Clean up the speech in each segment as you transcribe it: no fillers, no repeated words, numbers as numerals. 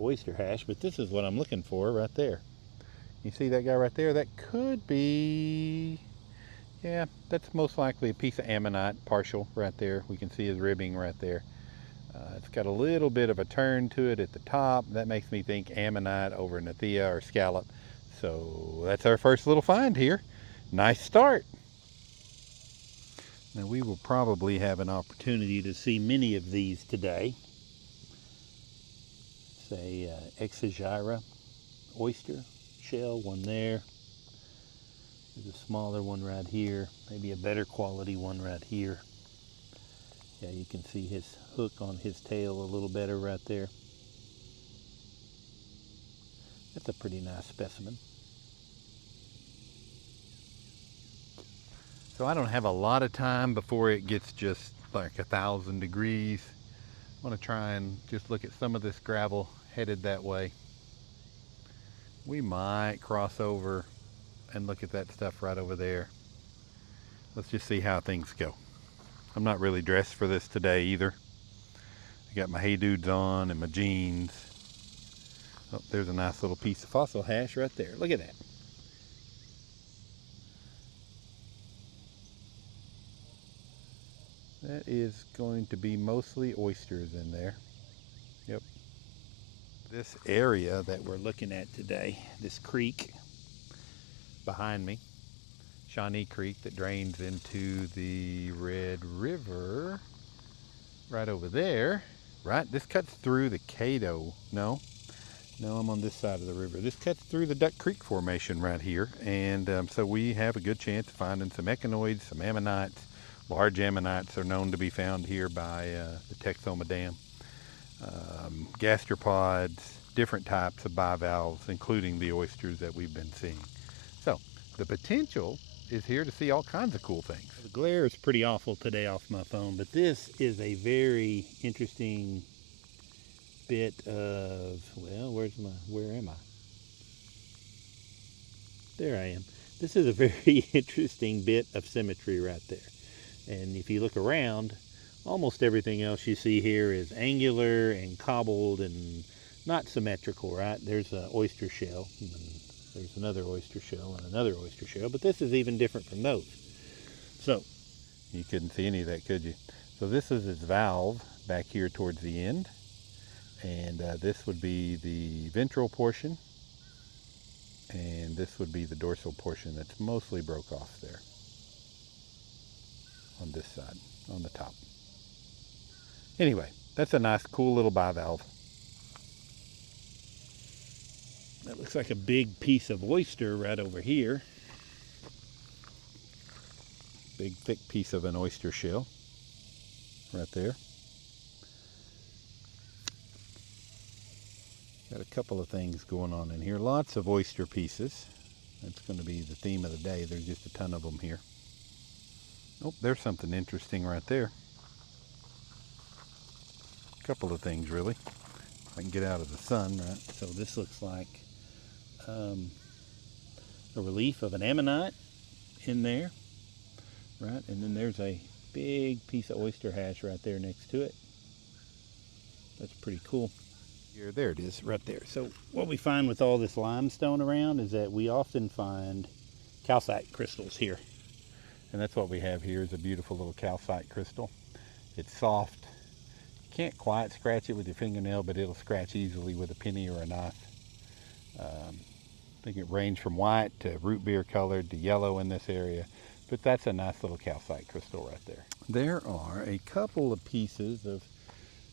oyster hash, but this is what I'm looking for right there. You see that guy right there? That could be, yeah, that's most likely a piece of ammonite partial right there. We can see his ribbing right there. It's got a little bit of a turn to it at the top. That makes me think ammonite over nathia or scallop. So that's our first little find here. Nice start. Now we will probably have an opportunity to see many of these today. Say Exogyra oyster shell, one there. There's a smaller one right here, maybe a better quality one right here. Yeah, you can see his hook on his tail a little better right there. That's a pretty nice specimen. So I don't have a lot of time before it gets just like 1,000 degrees. I want to try and just look at some of this gravel headed that way. We might cross over and look at that stuff right over there. Let's just see how things go. I'm not really dressed for this today either. I got my hey dudes on and my jeans. Oh, there's a nice little piece of fossil hash right there. Look at that. That is going to be mostly oysters in there. Yep. This area that we're looking at today, this creek behind me, Shawnee Creek, that drains into the Red River right over there. Right, this cuts through the Cato. No, I'm on this side of the river. This cuts through the Duck Creek Formation right here, and so we have a good chance of finding some echinoids, some ammonites. Large ammonites are known to be found here by the Texoma Dam. Gastropods, different types of bivalves, including the oysters that we've been seeing. So the potential is here to see all kinds of cool things. The glare is pretty awful today off my phone, but this is a very interesting bit of, well, where am I? There I am. This is a very interesting bit of symmetry right there. And if you look around, almost everything else you see here is angular and cobbled and not symmetrical, right? There's an oyster shell, and there's another oyster shell and another oyster shell, but this is even different from those. So, you couldn't see any of that, could you? So this is its valve back here towards the end, and this would be the ventral portion, and this would be the dorsal portion that's mostly broke off there on this side, on the top. Anyway, that's a nice, cool little bivalve. That looks like a big piece of oyster right over here. Big, thick piece of an oyster shell right there. Got a couple of things going on in here. Lots of oyster pieces. That's going to be the theme of the day. There's just a ton of them here. Oh, there's something interesting right there. A couple of things, really. If I can get out of the sun, right? So this looks like a relief of an ammonite in there, right? And then there's a big piece of oyster hash right there next to it. That's pretty cool. Here, there it is, right there. So what we find with all this limestone around is that we often find calcite crystals here. And that's what we have here, is a beautiful little calcite crystal. It's soft. You can't quite scratch it with your fingernail, but it'll scratch easily with a penny or a knife. I think it ranges from white to root beer colored to yellow in this area, but that's a nice little calcite crystal right there. There are a couple of pieces of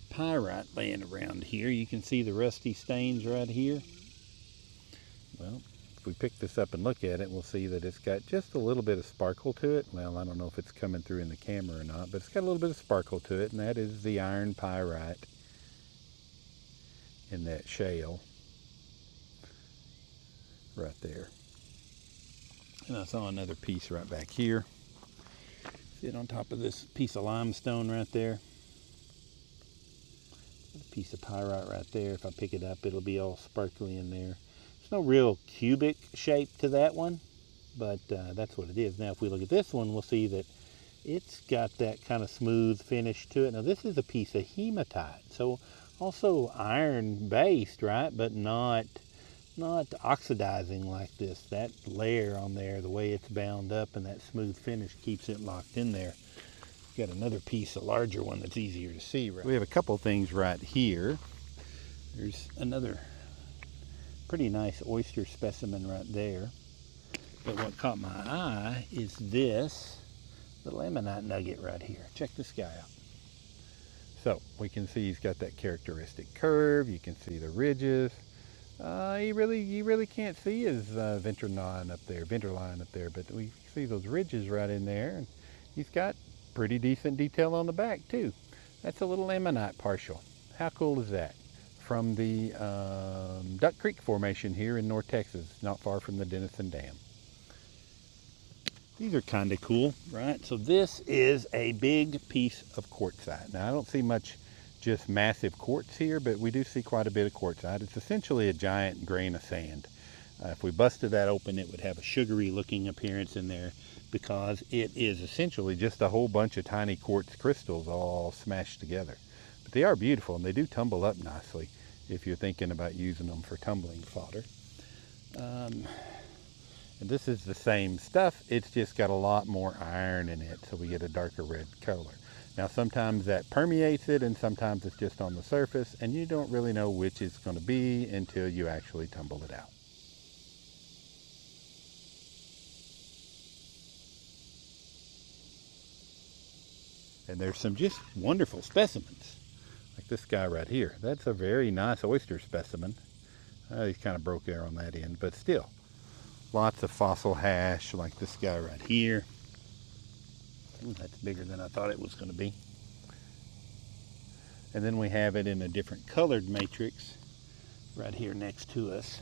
pyrite laying around here. You can see the rusty stains right here. Well, if we pick this up and look at it, we'll see that it's got just a little bit of sparkle to it. Well, I don't know if it's coming through in the camera or not, but it's got a little bit of sparkle to it, and that is the iron pyrite in that shale right there. And I saw another piece right back here. See it on top of this piece of limestone right there. A piece of pyrite right there. If I pick it up, it'll be all sparkly in there. There's no real cubic shape to that one, but that's what it is. Now if we look at this one, we'll see that it's got that kind of smooth finish to it. Now this is a piece of hematite, so Also iron based, right? But not oxidizing like this. That layer on there, the way it's bound up and that smooth finish keeps it locked in there. Got another piece, a larger one that's easier to see. Right? We have a couple things right here. There's another pretty nice oyster specimen right there. But what caught my eye is this little ammonite nugget right here. Check this guy out. So we can see he's got that characteristic curve. You can see the ridges. You really can't see his venter line up there, but we see those ridges right in there, and he's got pretty decent detail on the back too. That's a little ammonite partial. How cool is that? From the Duck Creek Formation here in North Texas, not far from the Denison Dam. These are kind of cool, right? So this is a big piece of quartzite. Now I don't see much just massive quartz here, but we do see quite a bit of quartzite. It's essentially a giant grain of sand. If we busted that open, it would have a sugary looking appearance in there because it is essentially just a whole bunch of tiny quartz crystals all smashed together. But they are beautiful, and they do tumble up nicely if you're thinking about using them for tumbling fodder. And this is the same stuff, it's just got a lot more iron in it, so we get a darker red color. Now sometimes that permeates it, and sometimes it's just on the surface, and you don't really know which it's going to be until you actually tumble it out. And there's some just wonderful specimens, like this guy right here. That's a very nice oyster specimen. He's kind of broke there on that end, but still. Lots of fossil hash, like this guy right here. Ooh, that's bigger than I thought it was going to be. And then we have it in a different colored matrix right here next to us.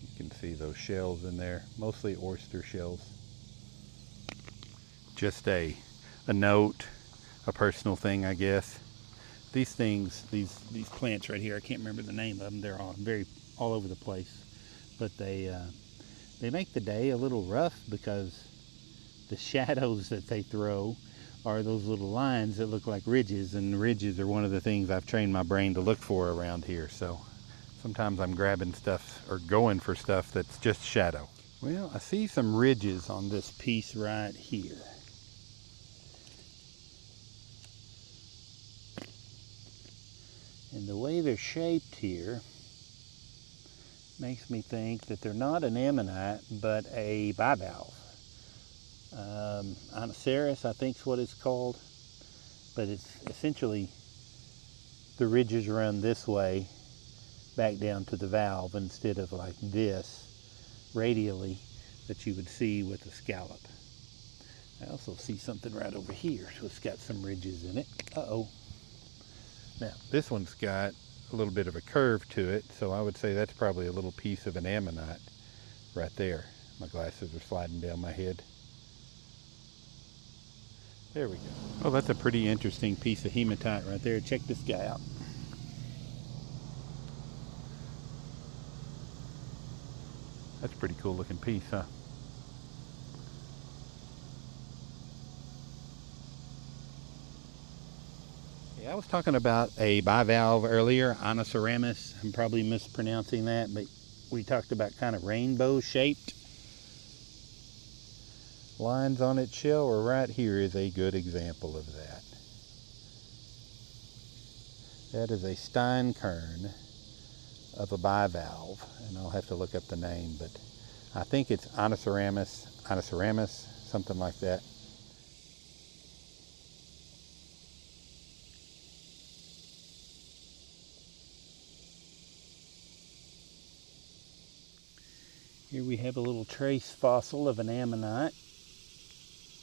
You can see those shells in there, mostly oyster shells. Just a note, a personal thing, I guess. These things, these plants right here, I can't remember the name of them. They're all over the place. But they make the day a little rough because the shadows that they throw are those little lines that look like ridges, and ridges are one of the things I've trained my brain to look for around here. So sometimes I'm grabbing stuff or going for stuff that's just shadow. Well, I see some ridges on this piece right here. And the way they're shaped here makes me think that they're not an ammonite, but a bivalve. Inoceramus, I think is what it's called. But it's essentially the ridges run this way back down to the valve instead of like this radially that you would see with a scallop. I also see something right over here, so it's got some ridges in it. Uh-oh. Now, this one's got a little bit of a curve to it, so I would say that's probably a little piece of an ammonite right there. My glasses are sliding down my head. There we go. Oh, that's a pretty interesting piece of hematite right there. Check this guy out. That's a pretty cool looking piece, huh? I was talking about a bivalve earlier, Inoceramus. I'm probably mispronouncing that, but we talked about kind of rainbow shaped lines on its shell, or right here is a good example of that. That is a steinkern of a bivalve, and I'll have to look up the name, but I think it's Inoceramus, something like that. Here we have a little trace fossil of an ammonite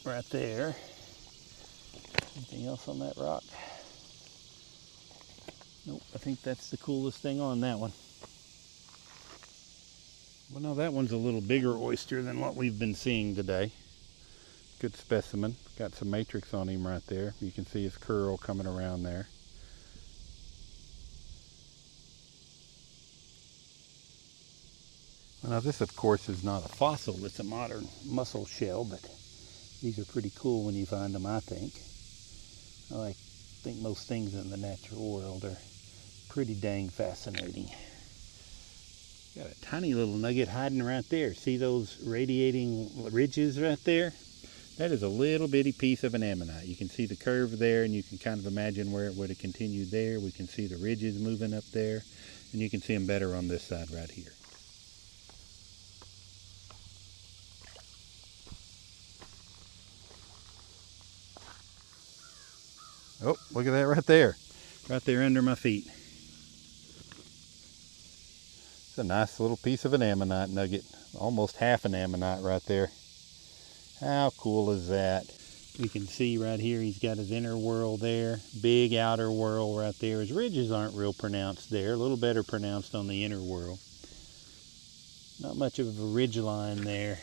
right there. Anything else on that rock? Nope, I think that's the coolest thing on that one. Well, no, that one's a little bigger oyster than what we've been seeing today. Good specimen. Got some matrix on him right there. You can see his curl coming around there. Now this, of course, is not a fossil. It's a modern mussel shell, but these are pretty cool when you find them, I think. I like I think most things in the natural world are pretty dang fascinating. Got a tiny little nugget hiding right there. See those radiating ridges right there? That is a little bitty piece of an ammonite. You can see the curve there, and you can kind of imagine where it would have continued there. We can see the ridges moving up there, and you can see them better on this side right here. Oh, look at that right there. Right there under my feet. It's a nice little piece of an ammonite nugget. Almost half an ammonite right there. How cool is that? We can see right here he's got his inner whorl there. Big outer whorl right there. His ridges aren't real pronounced there. A little better pronounced on the inner whorl. Not much of a ridge line there.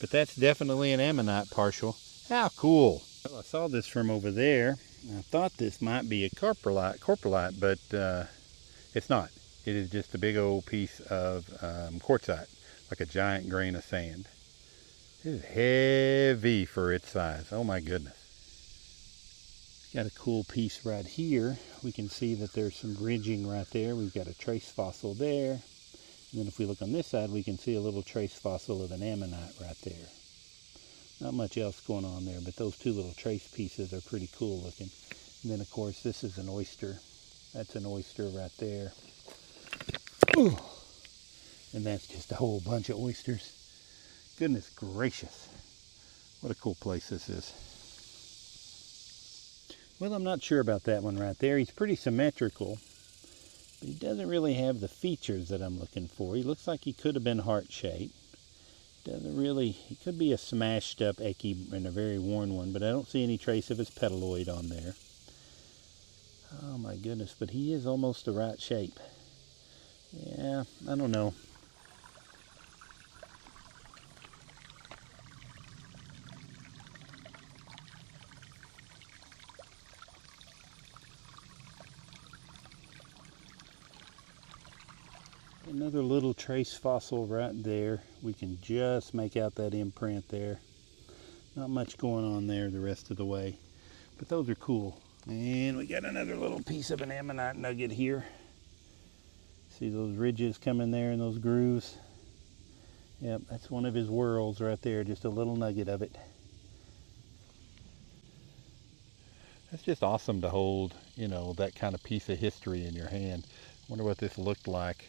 But that's definitely an ammonite partial. How cool. Well, I saw this from over there. I thought this might be a coprolite, but it's not. It is just a big old piece of quartzite, like a giant grain of sand. It is heavy for its size. Oh my goodness. Got a cool piece right here. We can see that there's some ridging right there. We've got a trace fossil there. And then if we look on this side, we can see a little trace fossil of an ammonite right there. Not much else going on there, but those two little trace pieces are pretty cool looking. And then of course this is an oyster. That's an oyster right there. Ooh. And that's just a whole bunch of oysters. Goodness gracious. What a cool place this is. Well, I'm not sure about that one right there. He's pretty symmetrical, but he doesn't really have the features that I'm looking for. He looks like he could have been heart-shaped. Doesn't really, he could be a smashed up eckie and a very worn one, but I don't see any trace of his petaloid on there. Oh my goodness, but he is almost the right shape. Yeah, I don't know. Another little trace fossil right there. We can just make out that imprint there. Not much going on there the rest of the way, but those are cool. And we got another little piece of an ammonite nugget here. See those ridges coming there in those grooves? Yep, that's one of his whorls right there, just a little nugget of it. That's just awesome to hold, you know, that kind of piece of history in your hand. Wonder what this looked like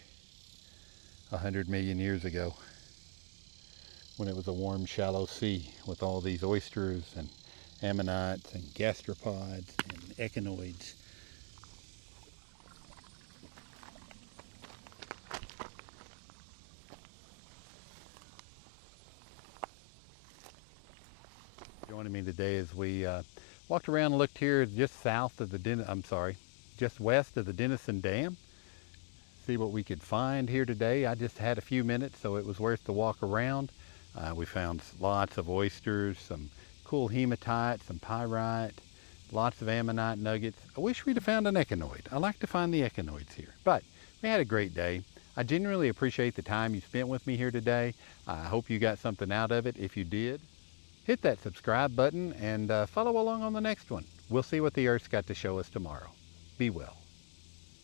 100 million years ago when it was a warm, shallow sea with all these oysters and ammonites and gastropods and echinoids. Joining me today as we walked around and looked here just south of the just west of the Denison Dam. See what we could find here today. I just had a few minutes, so it was worth the walk around. We found lots of oysters, some cool hematite, some pyrite, lots of ammonite nuggets. I wish we'd have found an echinoid. I like to find the echinoids here, but we had a great day. I genuinely appreciate the time you spent with me here today. I hope you got something out of it. If you did, hit that subscribe button and follow along on the next one. We'll see what the Earth's got to show us tomorrow. Be well.